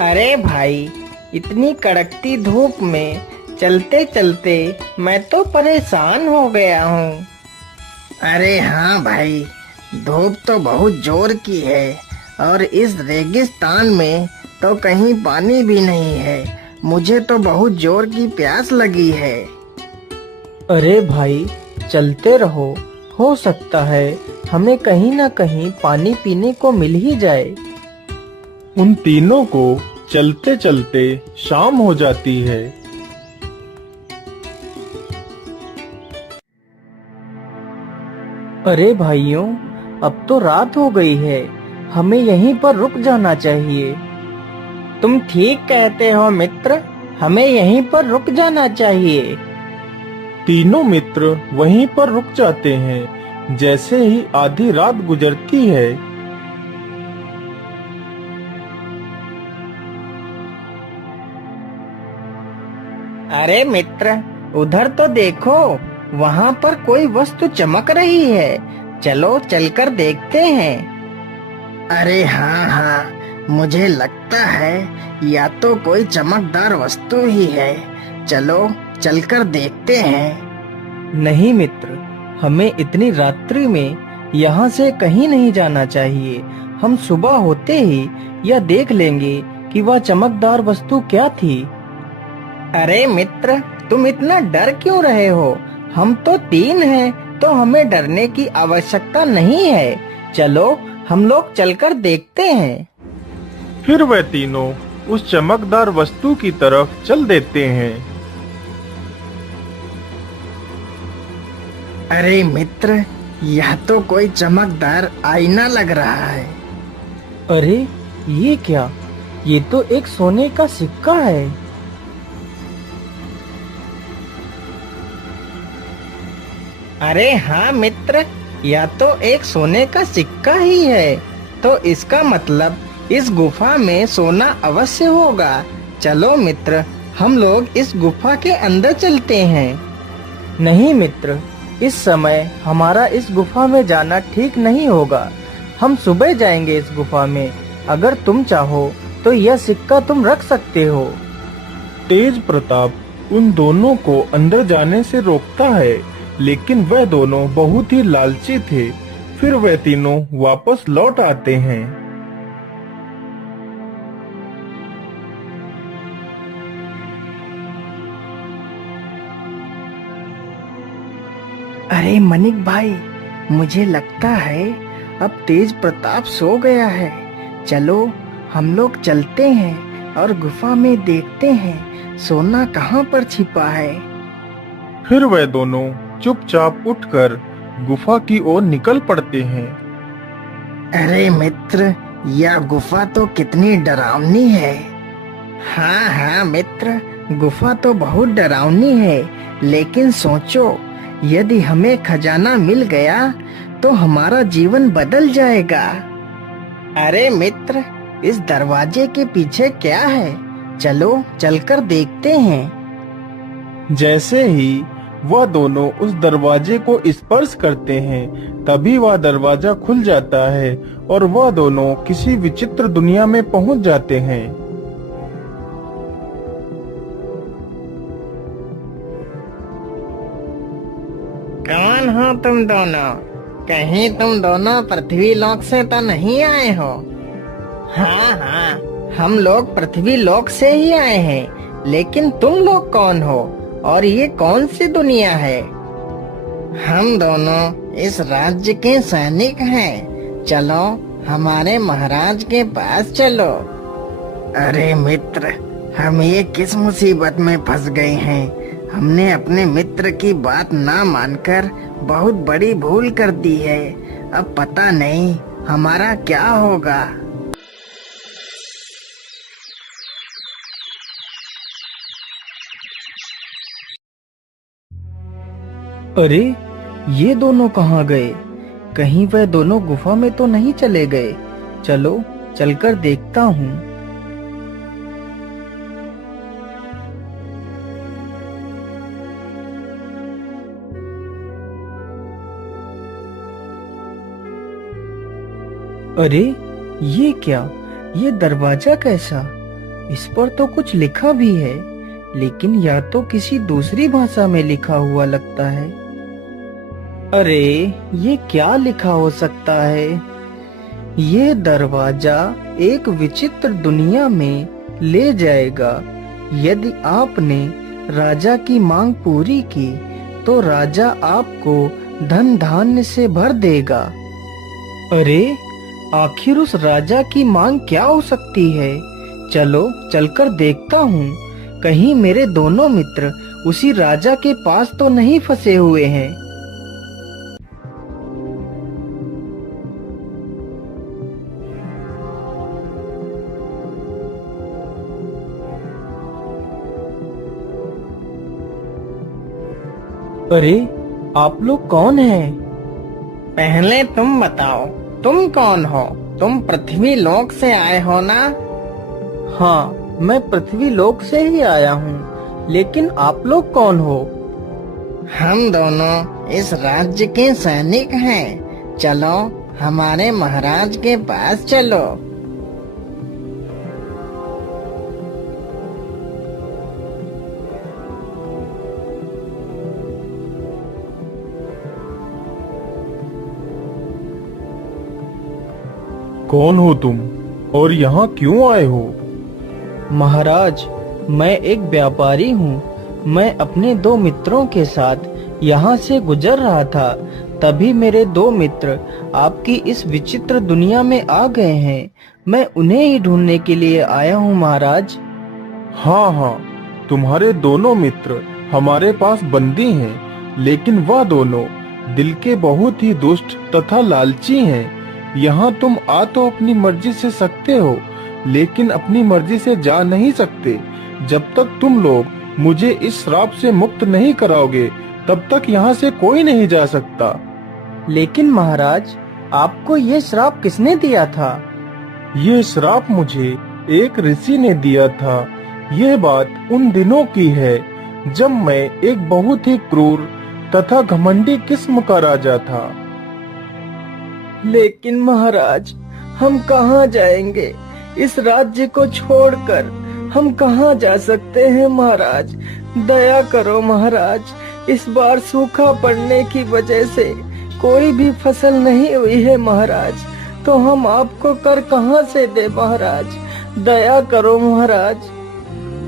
अरे भाई, इतनी कड़कती धूप में चलते चलते मैं तो परेशान हो गया हूँ। अरे हाँ भाई, धूप तो बहुत जोर की है और इस रेगिस्तान में तो कहीं पानी भी नहीं है। मुझे तो बहुत जोर की प्यास लगी है। अरे भाई, चलते रहो। हो सकता है हमें कहीं ना कहीं पानी पीने को मिल ही जाए। उन तीनों को चलते चलते शाम हो जाती है। अरे भाइयों, अब तो रात हो गई है। हमें यहीं पर रुक जाना चाहिए। तुम ठीक कहते हो मित्र, हमें यहीं पर रुक जाना चाहिए। तीनों मित्र वहीं पर रुक जाते हैं। जैसे ही आधी रात गुजरती है, अरे मित्र, उधर तो देखो, वहाँ पर कोई वस्तु चमक रही है। चलो चलकर देखते हैं। अरे हाँ हाँ, मुझे लगता है या तो कोई चमकदार वस्तु ही है। चलो चलकर देखते हैं। नहीं मित्र, हमें इतनी रात्रि में यहाँ से कहीं नहीं जाना चाहिए। हम सुबह होते ही यह देख लेंगे कि वह चमकदार वस्तु क्या थी। अरे मित्र, तुम इतना डर क्यों रहे हो? हम तो तीन हैं, तो हमें डरने की आवश्यकता नहीं है। चलो हम लोग चलकर देखते हैं। फिर वह तीनों उस चमकदार वस्तु की तरफ चल देते हैं। अरे मित्र, यह तो कोई चमकदार आईना लग रहा है। अरे ये क्या? ये तो एक सोने का सिक्का है। अरे हाँ मित्र, यह तो एक सोने का सिक्का ही है। तो इसका मतलब इस गुफा में सोना अवश्य होगा। चलो मित्र, हम लोग इस गुफा के अंदर चलते हैं। नहीं मित्र, इस समय हमारा इस गुफा में जाना ठीक नहीं होगा। हम सुबह जाएंगे इस गुफा में। अगर तुम चाहो तो यह सिक्का तुम रख सकते हो। तेज प्रताप उन दोनों को अंदर जाने से रोकता है, लेकिन वह दोनों बहुत ही लालची थे। फिर वह तीनों वापस लौट आते हैं। अरे मनिक भाई, मुझे लगता है अब तेज प्रताप सो गया है। चलो हम लोग चलते हैं और गुफा में देखते हैं सोना कहाँ पर छिपा है। फिर वह दोनों चुपचाप उठकर गुफा की ओर निकल पड़ते हैं। अरे मित्र, यह गुफा तो कितनी डरावनी है। हाँ हाँ मित्र, गुफा तो बहुत डरावनी है। लेकिन सोचो, यदि हमें खजाना मिल गया तो हमारा जीवन बदल जाएगा। अरे मित्र, इस दरवाजे के पीछे क्या है? चलो चलकर देखते हैं। जैसे ही वह दोनों उस दरवाजे को स्पर्श करते हैं, तभी वह दरवाजा खुल जाता है और वह दोनों किसी विचित्र दुनिया में पहुंच जाते हैं। कौन हो तुम दोनों? कहीं तुम दोनों पृथ्वी लोक से तो नहीं आए हो? हाँ हाँ, हम लोग पृथ्वी लोक से ही आए हैं। लेकिन तुम लोग कौन हो और ये कौन सी दुनिया है? हम दोनों इस राज्य के सैनिक हैं। चलो हमारे महाराज के पास चलो। अरे मित्र, हम ये किस मुसीबत में फंस गए हैं। हमने अपने मित्र की बात ना मानकर बहुत बड़ी भूल कर दी है। अब पता नहीं हमारा क्या होगा। अरे ये दोनों कहाँ गए? कहीं वह दोनों गुफा में तो नहीं चले गए? चलो चलकर देखता हूँ। अरे ये क्या? ये दरवाजा कैसा? इस पर तो कुछ लिखा भी है, लेकिन या तो किसी दूसरी भाषा में लिखा हुआ लगता है। अरे ये क्या लिखा हो सकता है? ये दरवाजा एक विचित्र दुनिया में ले जाएगा। यदि आपने राजा की मांग पूरी की तो राजा आपको धन धान्य से भर देगा। अरे आखिर उस राजा की मांग क्या हो सकती है? चलो चलकर देखता हूँ, कहीं मेरे दोनों मित्र उसी राजा के पास तो नहीं फंसे हुए हैं। अरे आप लोग कौन हैं? पहले तुम बताओ, तुम कौन हो? तुम पृथ्वी लोक से आए हो ना? हाँ, मैं पृथ्वी लोक से ही आया हूँ, लेकिन आप लोग कौन हो? हम दोनों इस राज्य के सैनिक हैं। चलो हमारे महाराज के पास चलो। कौन हो तुम और यहाँ क्यों आए हो? महाराज, मैं एक व्यापारी हूँ। मैं अपने दो मित्रों के साथ यहाँ से गुजर रहा था, तभी मेरे दो मित्र आपकी इस विचित्र दुनिया में आ गए हैं। मैं उन्हें ही ढूंढने के लिए आया हूँ महाराज। हाँ हाँ, तुम्हारे दोनों मित्र हमारे पास बंदी हैं, लेकिन वह दोनों दिल के बहुत ही दुष्ट तथा लालची हैं। यहाँ तुम आ तो अपनी मर्जी से सकते हो, लेकिन अपनी मर्जी से जा नहीं सकते। जब तक तुम लोग मुझे इस श्राप से मुक्त नहीं कराओगे, तब तक यहाँ से कोई नहीं जा सकता। लेकिन महाराज, आपको ये श्राप किसने दिया था? ये श्राप मुझे एक ऋषि ने दिया था। यह बात उन दिनों की है जब मैं एक बहुत ही क्रूर तथा घमंडी किस्म का राजा था। लेकिन महाराज, हम कहाँ जाएंगे? इस राज्य को छोड़कर हम कहाँ जा सकते हैं महाराज? दया करो महाराज। इस बार सूखा पड़ने की वजह से कोई भी फसल नहीं हुई है महाराज, तो हम आपको कर कहाँ से दे महाराज? दया करो महाराज।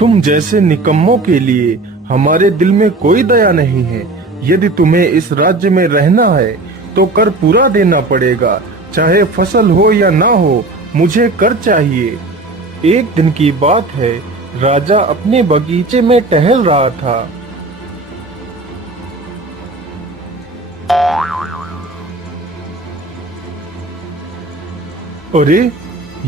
तुम जैसे निकम्मों के लिए हमारे दिल में कोई दया नहीं है। यदि तुम्हें इस राज्य में रहना है तो कर पूरा देना पड़ेगा, चाहे फसल हो या ना हो, मुझे कर चाहिए। एक दिन की बात है, राजा अपने बगीचे में टहल रहा था। अरे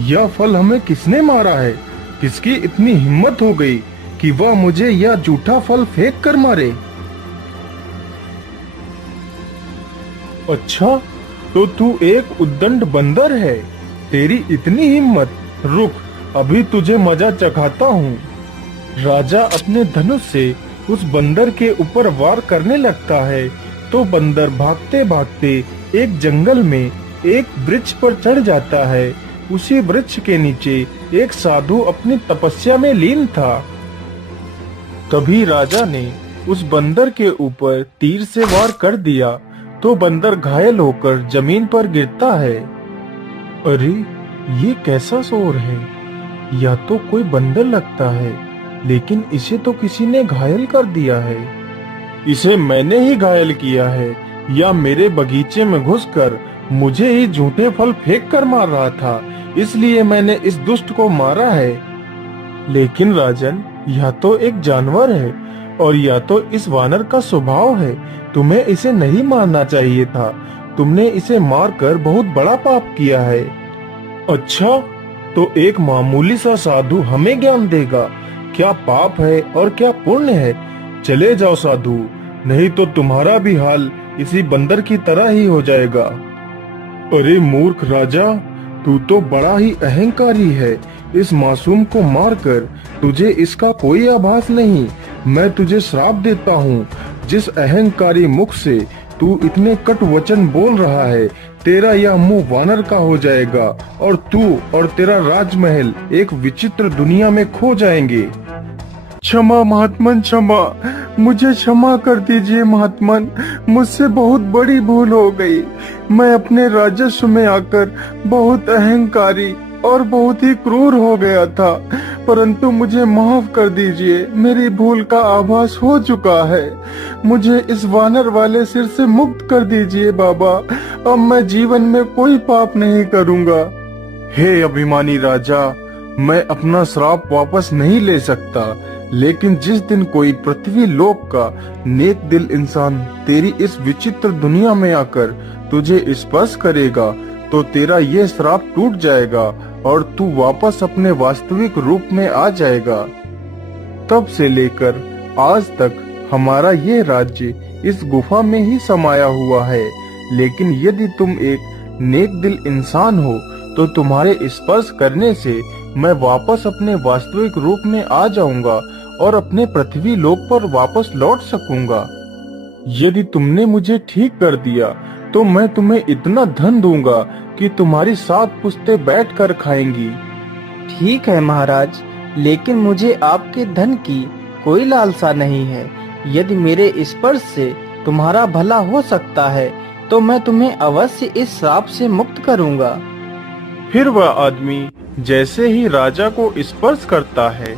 यह फल हमें किसने मारा है? किसकी इतनी हिम्मत हो गई कि वह मुझे यह जूठा फल फेंक कर मारे? अच्छा, तो तू एक उद्दंड बंदर है। तेरी इतनी हिम्मत, रुक अभी तुझे मजा चखाता हूँ। राजा अपने धनुष से उस बंदर के ऊपर वार करने लगता है तो बंदर भागते भागते एक जंगल में एक वृक्ष पर चढ़ जाता है। उसी वृक्ष के नीचे एक साधु अपनी तपस्या में लीन था। तभी राजा ने उस बंदर के ऊपर तीर से वार कर दिया तो बंदर घायल होकर जमीन पर गिरता है। अरे ये कैसा शोर है? या तो कोई बंदर लगता है, लेकिन इसे तो किसी ने घायल कर दिया है। इसे मैंने ही घायल किया है, या मेरे बगीचे में घुसकर मुझे ही झूठे फल फेंक कर मार रहा था, इसलिए मैंने इस दुष्ट को मारा है। लेकिन राजन, यह तो एक जानवर है और या तो इस वानर का स्वभाव है। तुम्हें इसे नहीं मारना चाहिए था। तुमने इसे मारकर बहुत बड़ा पाप किया है। अच्छा, तो एक मामूली सा साधु हमें ज्ञान देगा क्या पाप है और क्या पुण्य है। चले जाओ साधु, नहीं तो तुम्हारा भी हाल इसी बंदर की तरह ही हो जाएगा। अरे मूर्ख राजा, तू तो बड़ा ही अहंकारी है। इस मासूम को मारकर तुझे इसका कोई आभास नहीं। मैं तुझे श्राप देता हूँ, जिस अहंकारी मुख से तू इतने कटु वचन बोल रहा है, तेरा यह मुंह वानर का हो जाएगा और तू और तेरा राजमहल एक विचित्र दुनिया में खो जाएंगे। क्षमा महात्मन, क्षमा, मुझे क्षमा कर दीजिए महात्मन, मुझसे बहुत बड़ी भूल हो गई। मैं अपने राजस्व में आकर बहुत अहंकारी और बहुत ही क्रूर हो गया था, परंतु मुझे माफ कर दीजिए, मेरी भूल का आभास हो चुका है। मुझे इस वानर वाले सिर से मुक्त कर दीजिए बाबा, अब मैं जीवन में कोई पाप नहीं करूँगा। हे अभिमानी राजा, मैं अपना श्राप वापस नहीं ले सकता, लेकिन जिस दिन कोई पृथ्वी लोक का नेक दिल इंसान तेरी इस विचित्र दुनिया में आकर तुझे स्पर्श करेगा तो तेरा ये श्राप टूट जाएगा और तू वापस अपने वास्तविक रूप में आ जाएगा। तब से लेकर आज तक हमारा ये राज्य इस गुफा में ही समाया हुआ है, लेकिन यदि तुम एक नेक दिल इंसान हो तो तुम्हारे स्पर्श करने से मैं वापस अपने वास्तविक रूप में आ जाऊंगा और अपने पृथ्वी लोक पर वापस लौट सकूंगा। यदि तुमने मुझे ठीक कर दिया तो मैं तुम्हें इतना धन दूंगा कि तुम्हारी 7 पुश्तें बैठकर खाएंगी। ठीक है महाराज, लेकिन मुझे आपके धन की कोई लालसा नहीं है। यदि मेरे स्पर्श से तुम्हारा भला हो सकता है तो मैं तुम्हें अवश्य इस श्राप से मुक्त करूंगा। फिर वह आदमी जैसे ही राजा को स्पर्श करता है,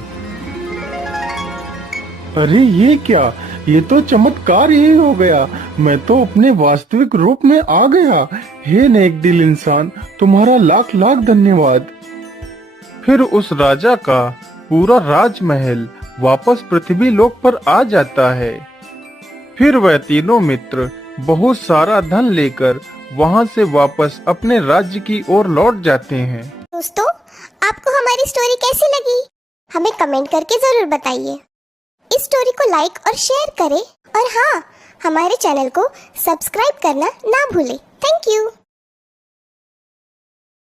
अरे ये क्या, ये तो चमत्कार ही हो गया, मैं तो अपने वास्तविक रूप में आ गया। हे नेक दिल इंसान, तुम्हारा लाख लाख धन्यवाद। फिर उस राजा का पूरा राजमहल वापस पृथ्वी लोक पर आ जाता है। फिर वह तीनों मित्र बहुत सारा धन लेकर वहां से वापस अपने राज्य की ओर लौट जाते हैं। दोस्तों, आपको हमारी स्टोरी कैसी लगी? हमें कमेंट करके जरूर बताइए। इस स्टोरी को लाइक और शेयर करें और हाँ, हमारे चैनल को सब्सक्राइब करना ना भूलें। Thank you.